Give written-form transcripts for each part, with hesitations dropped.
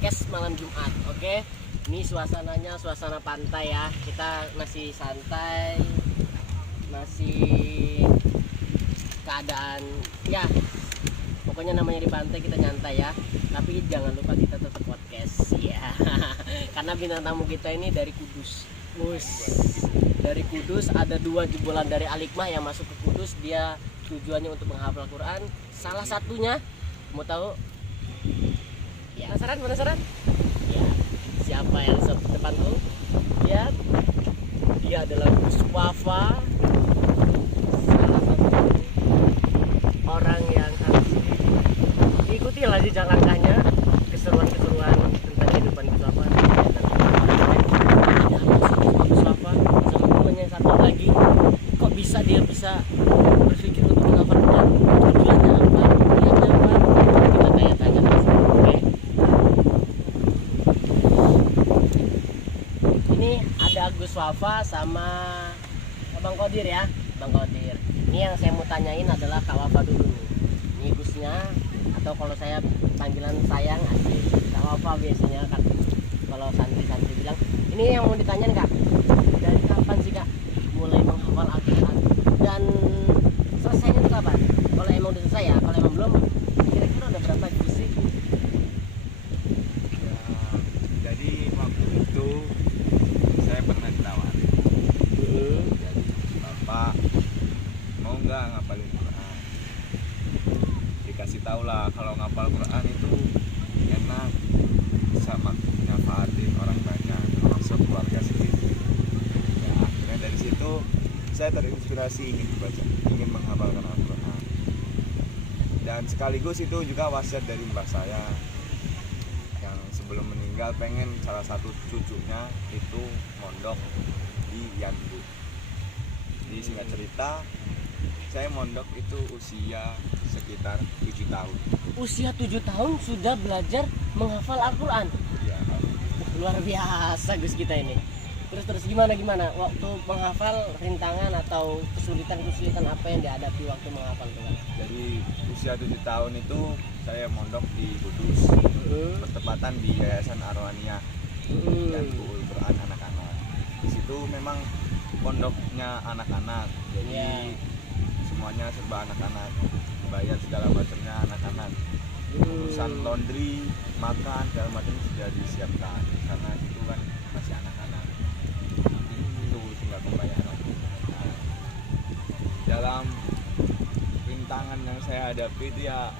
podcast malam Jumat. Oke, ini suasananya suasana pantai ya. Kita masih santai, masih keadaan ya. Pokoknya namanya di pantai kita nyantai ya. Tapi jangan lupa kita tetap podcast ya. Karena bintang tamu kita ini dari Kudus. Dari Kudus ada 2 jebolan dari Al-Hikmah yang masuk ke Kudus. Dia tujuannya untuk menghafal Quran. Salah satunya mau tahu? Ya. Penasaran? Ya. Siapa yang depanku? Lihat. Dia adalah Gus Wafa. Salah satu orang yang harus diikuti lah jejak langkahnya, keseruan-keseruan tentang kehidupan Gus Wafa. Ada Gus Wafa sama temannya yang satu lagi. Kok bisa dia bisa berpikir untuk menghafal Quran? Tujuannya apa? Niatnya apa? Kita tanya-tanya langsung. Oke. Ini ada Gus Wafa sama Bang Kodir ya, Bang Kodir. Ini yang saya mau tanyain adalah Kak Wafa dulu nih. Ini Gusnya, atau kalau saya panggilan sayang asli Kak Wafa biasanya kan. Kalau santri-santri bilang, ini yang mau ditanyain Kak. Dari kapan sih Kak mulai menghafal Al-Quran? Dan selesainya itu kapan? Kalau emang udah selesai ya, kalau emang belum, kira-kira udah berapa juz sih? Ya, jadi waktu itu saya pernah ditawarin. Jadi bapak mau nggak ngapalin Quran? Dikasih tahu lah kalau ngapal Quran itu enak, sama nyafatin orang banyak, termasuk keluarga sendiri. Ya, akhirnya dari situ saya terinspirasi ingin menghafalkan Al-Quran. Dan sekaligus itu juga wasiat dari mbah saya yang sebelum meninggal pengen salah satu cucunya itu mondok di Yandu. Jadi singkat cerita, saya mondok itu usia sekitar 7 tahun. Usia 7 tahun sudah belajar menghafal Al-Quran. Ya, Luar biasa Gus kita ini. Terus gimana waktu menghafal, rintangan atau kesulitan apa yang dihadapi waktu menghafal Quran? jadi usia 7 tahun itu saya mondok di Kudus, bertepatan di Yayasan Arwania dan Buul Quran anak-anak. Di situ memang pondoknya anak-anak, jadi semuanya serba anak-anak, bayar segala macamnya anak-anak. Urusan laundry, makan segala macam sudah disiapkan karena itu kan masih anak-anak. Itu tinggal pembayaran. Nah, dalam rintangan yang saya hadapi itu ya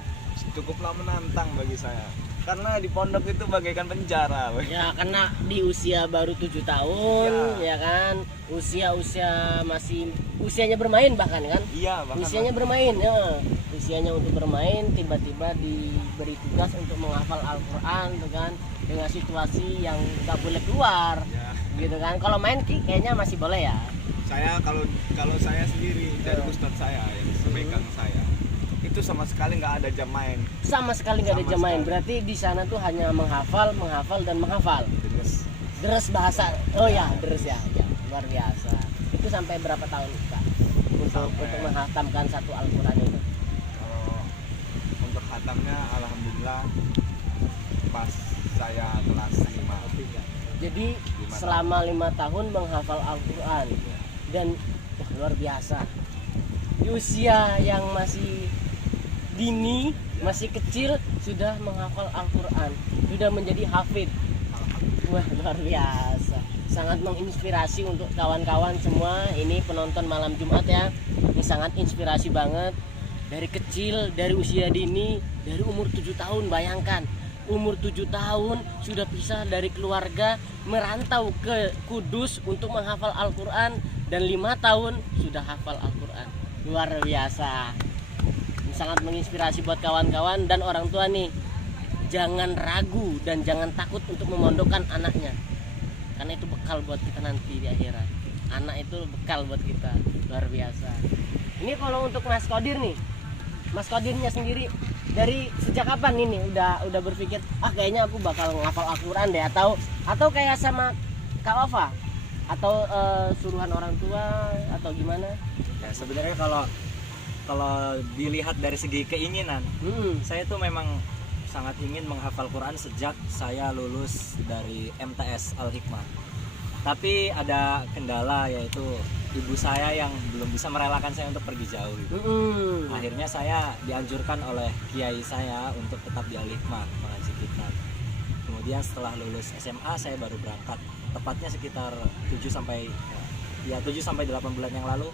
cukuplah menantang bagi saya, karena di pondok itu bagaikan penjara. Ya karena di usia baru 7 tahun ya kan, usia masih usianya bermain bahkan kan. Iya, bahkan usianya bermain ya. Usianya untuk bermain, tiba-tiba diberi tugas untuk menghafal Al-Quran tuh kan, dengan situasi yang nggak boleh keluar ya. Gitu kan. Kalau main kayaknya masih boleh ya. Saya kalau saya sendiri dari ustadz saya yang sepegang saya itu sama sekali nggak ada jam main. Sama sekali nggak ada Sama jam main. sekali. Berarti di sana tuh hanya menghafal dan menghafal. Deres bahasa. Oh ya, deres ya. Ya, luar biasa. Itu sampai berapa tahun Kak? Untuk menghatamkan satu Al-Quran itu? Kalau untuk khatamnya alhamdulillah pas saya kelas 5. Jadi selama 5 tahun menghafal Al-Quran dan luar biasa. Di usia yang masih dini, masih kecil sudah menghafal Al-Quran, sudah menjadi hafid. Wah, luar biasa. Sangat menginspirasi untuk kawan-kawan semua. Ini penonton malam Jumat ya. Ini sangat inspirasi banget. Dari kecil, dari usia dini, dari umur 7 tahun, bayangkan. Umur 7 tahun sudah pisah dari keluarga, merantau ke Kudus untuk menghafal Al-Quran, dan 5 tahun sudah hafal Al-Quran. Luar biasa. Ini sangat menginspirasi buat kawan-kawan dan orang tua nih. Jangan ragu dan jangan takut untuk memondokkan anaknya, karena itu bekal buat kita nanti di akhirat. Anak itu bekal buat kita. Luar biasa. Ini kalau untuk Mas Kodir nih, Mas Kodirnya sendiri dari sejak kapan ini udah berpikir kayaknya aku bakal ngafal Al-Quran deh, atau kayak sama Kak Wafa, atau suruhan orang tua atau gimana? Ya sebenarnya kalau dilihat dari segi keinginan, saya tuh memang sangat ingin menghafal Quran sejak saya lulus dari MTS Al-Hikmah. Tapi ada kendala, yaitu ibu saya yang belum bisa merelakan saya untuk pergi jauh. Akhirnya saya dianjurkan oleh kiai saya untuk tetap di Al-Hikmah mengaji kitab. Kemudian setelah lulus SMA saya baru berangkat, tepatnya sekitar 7 sampai 8 bulan yang lalu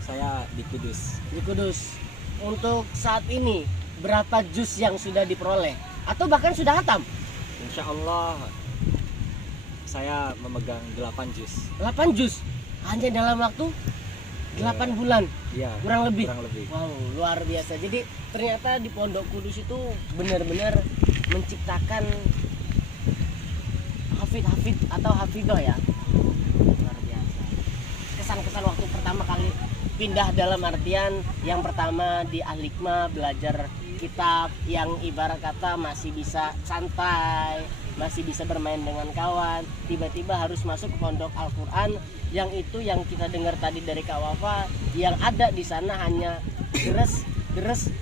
saya di Kudus. Di Kudus. Untuk saat ini berapa juz yang sudah diperoleh atau bahkan sudah hatam? Insya Allah saya memegang 8 juz. 8 juz hanya dalam waktu 8 bulan. Iya, kurang lebih. Wow, luar biasa. Jadi ternyata di Pondok Kudus itu benar-benar menciptakan hafid atau hafidoh ya. Luar biasa. Kesan-kesan waktu pertama kali pindah, dalam artian yang pertama di Al-Hikmah belajar kitab yang ibarat kata masih bisa santai, masih bisa bermain dengan kawan, tiba-tiba harus masuk ke pondok Al-Quran yang itu yang kita dengar tadi dari Kak Wafa, yang ada di sana hanya deres,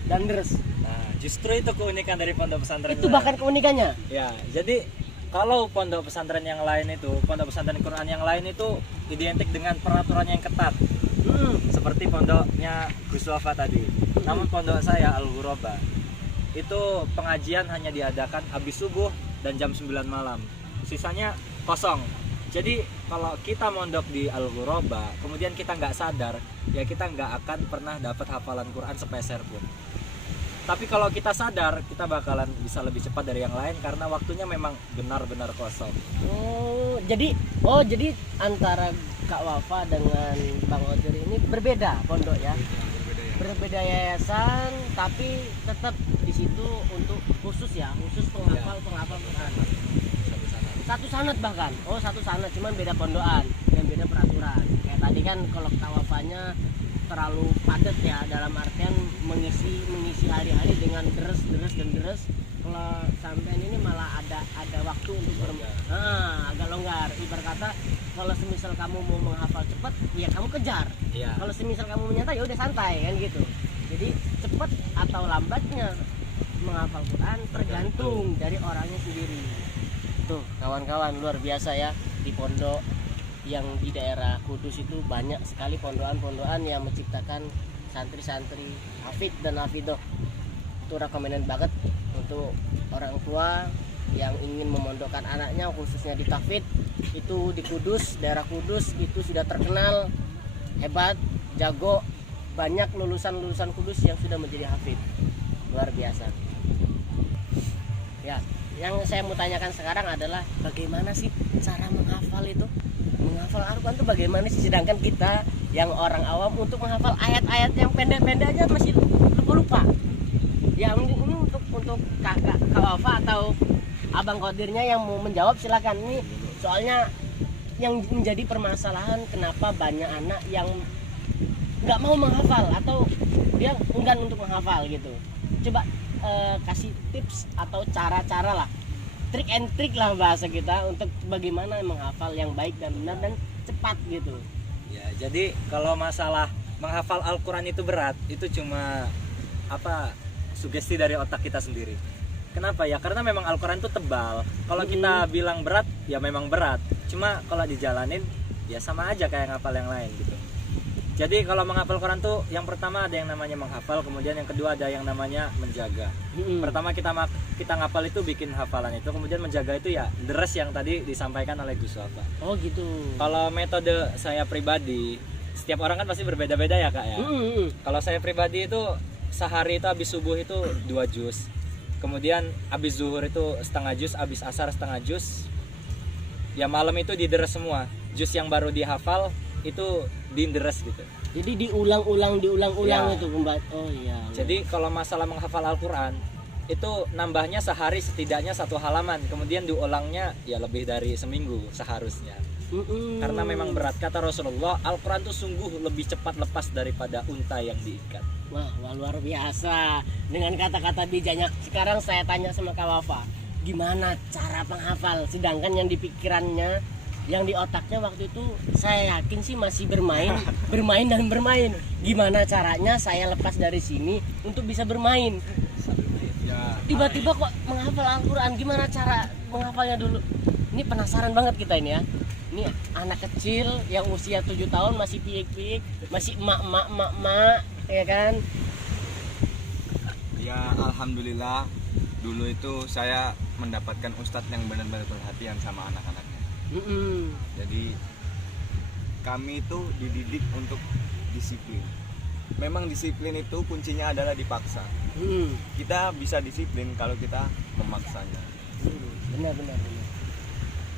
dan deres. Nah, justru itu keunikan dari pondok pesantren. Itu bahkan keunikannya. Ya, jadi kalau pondok pesantren yang lain itu, pondok pesantren Quran yang lain itu identik dengan peraturan yang ketat. Seperti pondoknya Gus Wafa tadi. Namun pondok saya Al-Ghuraba itu pengajian hanya diadakan habis subuh dan jam 9 malam. Sisanya kosong. Jadi kalau kita mondok di Al-Ghuraba, kemudian kita nggak sadar, ya kita nggak akan pernah dapat hafalan Quran sepeser pun. Tapi kalau kita sadar, kita bakalan bisa lebih cepat dari yang lain karena waktunya memang benar-benar kosong. Jadi antara Kak Wafa dengan Bang Odir ini berbeda pondok ya. Berbeda yayasan, tapi tetap di situ untuk khusus penghafal Quran. Satu sanad bahkan. Satu sanad, cuman beda pondokan dan beda peraturan. Kayak tadi kan kalau Kak Wafanya terlalu padat ya, dalam artian mengisi hari-hari dengan deres. Kalau sampean ini malah ada waktu untuk agak longgar. Ibarat kata kalau semisal kamu mau menghafal cepat, ya kamu kejar. Kalau semisal kamu menyantai, ya udah santai kan gitu. Jadi cepat atau lambatnya menghafal Quran tergantung dari orangnya sendiri. Tuh kawan-kawan, luar biasa ya, di pondok yang di daerah Kudus itu banyak sekali pondokan-pondokan yang menciptakan santri-santri hafid dan hafidoh. Itu rekomendasi banget untuk orang tua yang ingin memondokkan anaknya, khususnya di tahfidz. Itu di Kudus, daerah Kudus itu sudah terkenal hebat, jago, banyak lulusan Kudus yang sudah menjadi hafid. Luar biasa ya. Yang saya mau tanyakan sekarang adalah bagaimana sih cara menghafal itu? Menghafal Al-Quran itu bagaimana sih? Sedangkan kita yang orang awam untuk menghafal ayat-ayat yang pendek-pendek aja masih lupa. Ya ini untuk Kak Wafa atau Abang Qadirnya yang mau menjawab silakan. Ini soalnya yang menjadi permasalahan kenapa banyak anak yang nggak mau menghafal atau dia enggan untuk menghafal gitu. Coba kasih tips atau cara-cara lah, trik and trick lah bahasa kita, untuk bagaimana menghafal yang baik dan benar dan cepat gitu. Ya, jadi kalau masalah menghafal Al-Quran itu berat, itu cuma sugesti dari otak kita sendiri. Kenapa ya? Karena memang Al-Quran itu tebal. Kalau kita bilang berat, ya memang berat. Cuma kalau dijalanin, ya sama aja kayak ngapal yang lain gitu. Jadi kalau menghafal Quran tuh yang pertama ada yang namanya menghafal, kemudian yang kedua ada yang namanya menjaga. Pertama kita ngapal itu bikin hafalan itu, kemudian menjaga itu ya deres yang tadi disampaikan oleh Gus Wafa. Oh gitu. Kalau metode saya pribadi, setiap orang kan pasti berbeda-beda ya Kak ya. Kalau saya pribadi itu sehari itu habis subuh itu 2 juz. Kemudian habis zuhur itu setengah juz, habis asar setengah juz. Ya malam itu dideres semua. Juz yang baru dihafal itu dinderes gitu. Jadi diulang-ulang Ya. itu Mbak. Oh iya. Jadi kalau masalah menghafal Al-Quran itu nambahnya sehari setidaknya 1 halaman, kemudian diulangnya ya lebih dari seminggu seharusnya. Karena memang berat, kata Rasulullah, Al-Quran itu sungguh lebih cepat lepas daripada unta yang diikat. Wah luar biasa dengan kata-kata bijaknya. Sekarang saya tanya sama Kak Wafa, gimana cara menghafal? Sedangkan yang di pikirannya, yang di otaknya waktu itu saya yakin sih masih bermain. Gimana caranya saya lepas dari sini untuk bisa bermain? Ya, tiba-tiba kok menghafal Al-Quran? Gimana cara menghafalnya dulu? Ini penasaran banget kita ini ya. Ini anak kecil yang usia 7 tahun masih piik-piik, masih emak, ya kan? ya alhamdulillah dulu itu saya mendapatkan ustadz yang benar-benar perhatian sama anak-anaknya. Jadi kami itu dididik untuk disiplin. Memang disiplin itu kuncinya adalah dipaksa. Kita bisa disiplin kalau kita memaksanya. Benar.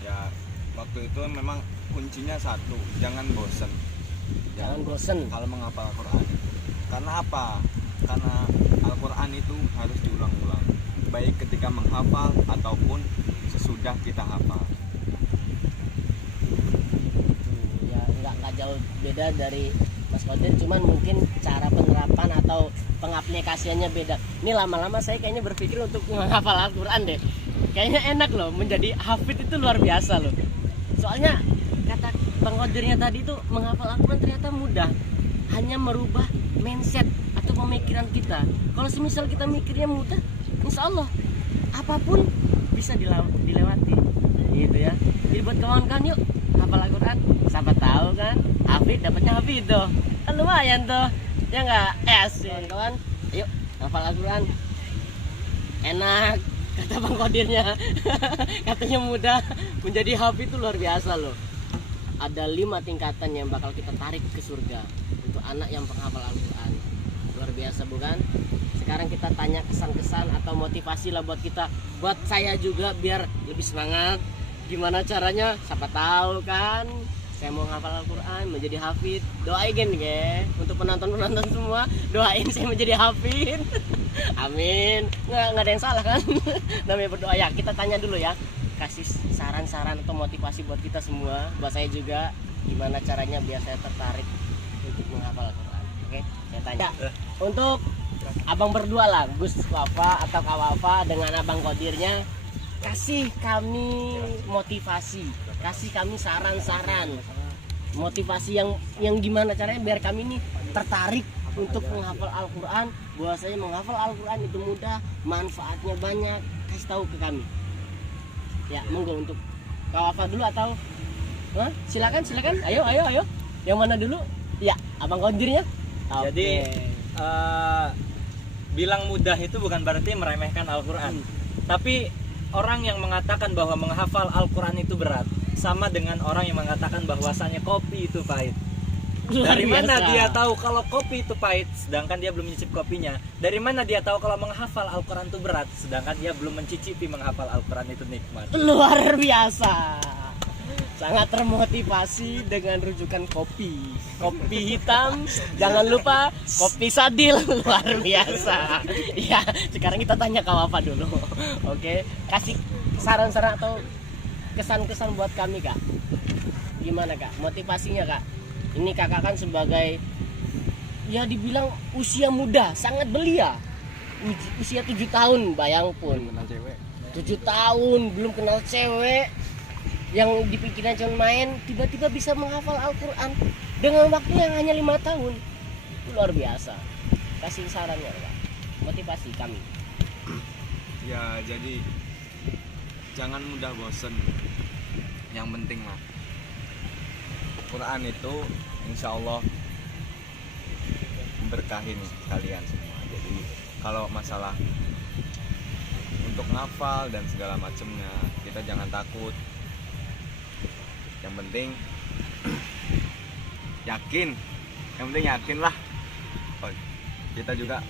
Ya waktu itu memang kuncinya satu, jangan bosen. Jangan bosen. Kalau menghafal Al-Quran. Karena apa? Karena Al-Quran itu harus diulang-ulang, baik ketika menghafal ataupun sesudah kita hafal. Ya nggak jauh beda dari Mas Qadir, cuman mungkin cara penerapan atau pengaplikasiannya beda. Ini lama-lama saya kayaknya berpikir untuk menghafal Al-Quran deh. Kayaknya enak loh, menjadi hafid itu luar biasa loh. Soalnya kata Bang Qadirnya tadi tuh menghafal Al-Quran ternyata mudah. Hanya merubah mindset atau pemikiran kita. Kalau semisal kita mikirnya mudah, insya Allah apapun bisa dilewati gitu ya. Jadi buat kawan-kawan yuk hafal Al-Quran. Siapa tahu kan hafid dapatnya hafid tuh, kan lumayan tuh ya nggak? Kawan-kawan yuk hafal Al-Quran. Enak kata Bang Qadirnya. Katanya mudah, menjadi hafid itu luar biasa loh. Ada 5 tingkatan yang bakal kita tarik ke surga untuk anak yang penghafal Al-Quran. Luar biasa bukan? Sekarang kita tanya kesan-kesan atau motivasi lah buat kita, buat saya juga biar lebih semangat. Gimana caranya? Siapa tahu kan saya mau hafal Al-Quran, menjadi hafid. Doain ya untuk penonton-penonton semua, doain saya menjadi hafid. Amin. Nggak ada yang salah kan? Namanya berdoa ya. Kita tanya dulu ya, kasih saran-saran atau motivasi buat kita semua, buat saya juga, gimana caranya biar saya tertarik untuk menghafal Al-Quran. Oke, saya tanya untuk abang berdua lah, Gus Wafa atau Kak Wafa dengan abang Qadirnya, kasih kami motivasi, kasih kami saran-saran motivasi yang gimana caranya biar kami ini tertarik untuk menghafal Al-Quran. Bahwasanya menghafal Al-Quran itu mudah, manfaatnya banyak. Kasih tahu ke kami ya. Monggo untuk Kak Wafa dulu atau silakan ayo yang mana dulu ya, abang Qadirnya. Jadi bilang mudah itu bukan berarti meremehkan Al-Quran. Tapi orang yang mengatakan bahwa menghafal Al-Quran itu berat sama dengan orang yang mengatakan bahwasannya kopi itu pahit. Dari mana dia tahu kalau kopi itu pahit sedangkan dia belum mencicip kopinya? Dari mana dia tahu kalau menghafal Al-Quran itu berat sedangkan dia belum mencicipi menghafal Al-Quran itu nikmat? Luar biasa. Sangat termotivasi dengan rujukan kopi hitam, jangan lupa kopi Sadil. Luar biasa ya. Sekarang kita tanya Kak Wafa dulu. Oke, kasih saran-saran atau kesan-kesan buat kami Kak. Gimana Kak motivasinya Kak? Ini kakak kan sebagai ya dibilang usia muda, sangat belia. Usia 7 tahun, bayang pun 7 tahun belum kenal cewek, yang dipikiran cuma main, tiba-tiba bisa menghafal Al-Quran dengan waktu yang hanya 5 tahun. Itu luar biasa. Kasih sarannya Pak, motivasi kami. Ya jadi jangan mudah bosen. Yang penting lah Quran itu insya Allah memberkahin kalian semua. Jadi kalau masalah untuk ngafal dan segala macamnya, kita jangan takut. Yang penting yakin. Yang penting yakin lah. Kita juga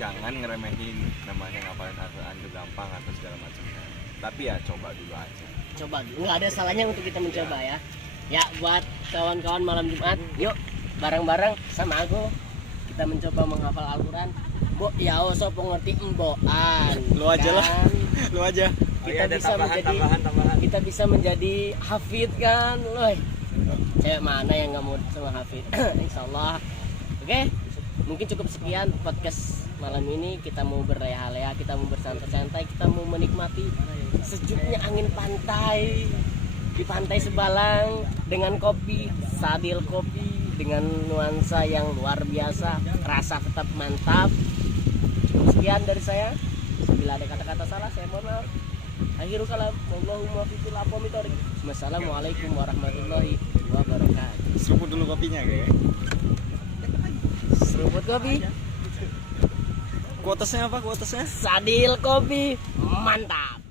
jangan ngeremehin namanya ngafalin Al-Quran itu gampang atau segala macamnya. Tapi ya coba dulu aja. Coba dulu, nggak ada salahnya untuk kita mencoba ya. Ya buat kawan-kawan malam Jumat, yuk bareng-bareng sama aku kita mencoba menghafal Al-Quran. Bo ya so pengerti emboan. Lu aja lah. Lu aja. Kita bisa tambahan. Kita bisa menjadi hafid kan, loh. Cewek mana yang nggak mau sama hafid? Insyaallah. Oke, mungkin cukup sekian podcast malam ini. Kita mau berleha-leha, kita mau bersantai-santai, kita mau menikmati sejuknya angin pantai di pantai Sebalang dengan kopi Sadil kopi dengan nuansa yang luar biasa, rasa tetap mantap. Cukup sekian dari saya. Apabila ada kata-kata salah saya mohon maaf. Akhirul kalam, Allahumma fiqil aqwamitori. Wassalamualaikum warahmatullahi wabarakatuh. Seruput dulu kopinya kayak. Seruput kopi. Kuotasnya apa kuotasnya? Sadil kopi. Mantap.